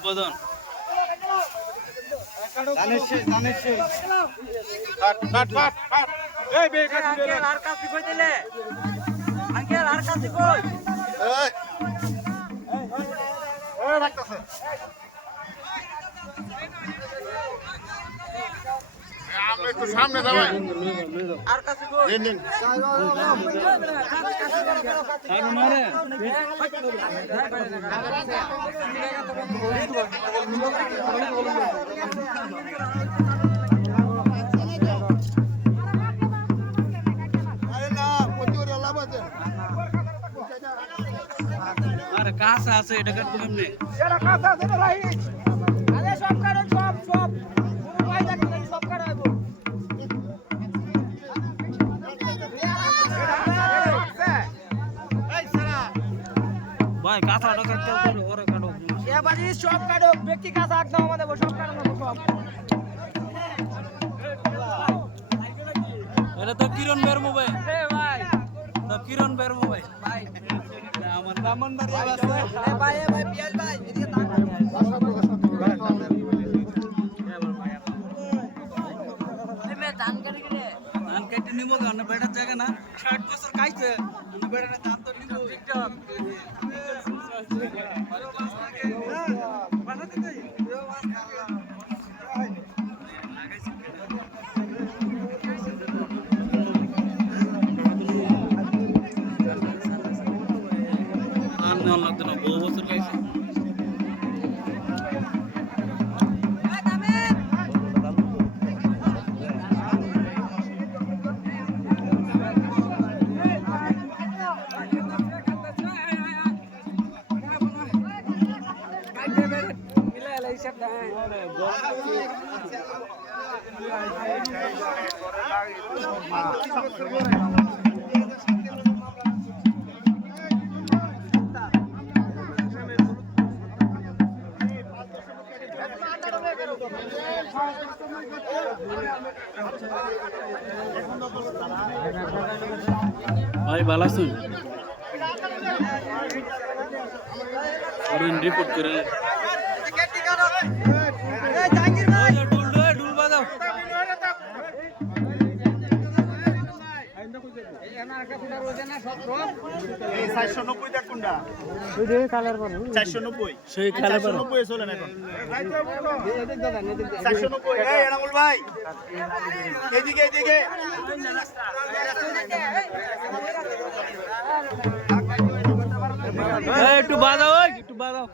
উদ্বোধন একটু সামনে যাবেন আরে কাঁচা আছে এটা কাটবো কেমনে ভাই কাঁচাটা কাটতে হবে ওরে কাটো এবারে সব কাটো ব্যক্তি কাঁচা একদম আমাদের সব কাটো সব এটা তো কিরণ বের মোবাইল ভাই তো কিরণ বের মোবাইল ভাই আমার ব্রাহ্মণবাড়িয়া আছে ভাই পিয়াজ ভাই এদিকে ধান কাটি গেলে ধান কেটে নিবো না বেটার জায়গা না 60 বছর খাইছে বেটার ধান তো নিবো টিকটক আর নেওয়ার লাগতো না বহু বছর খাইছে ভাই ভালো আছেন রিপোর্ট করে ডুল বাজাও সেই কালার একটু বাজাও একটু বাজাও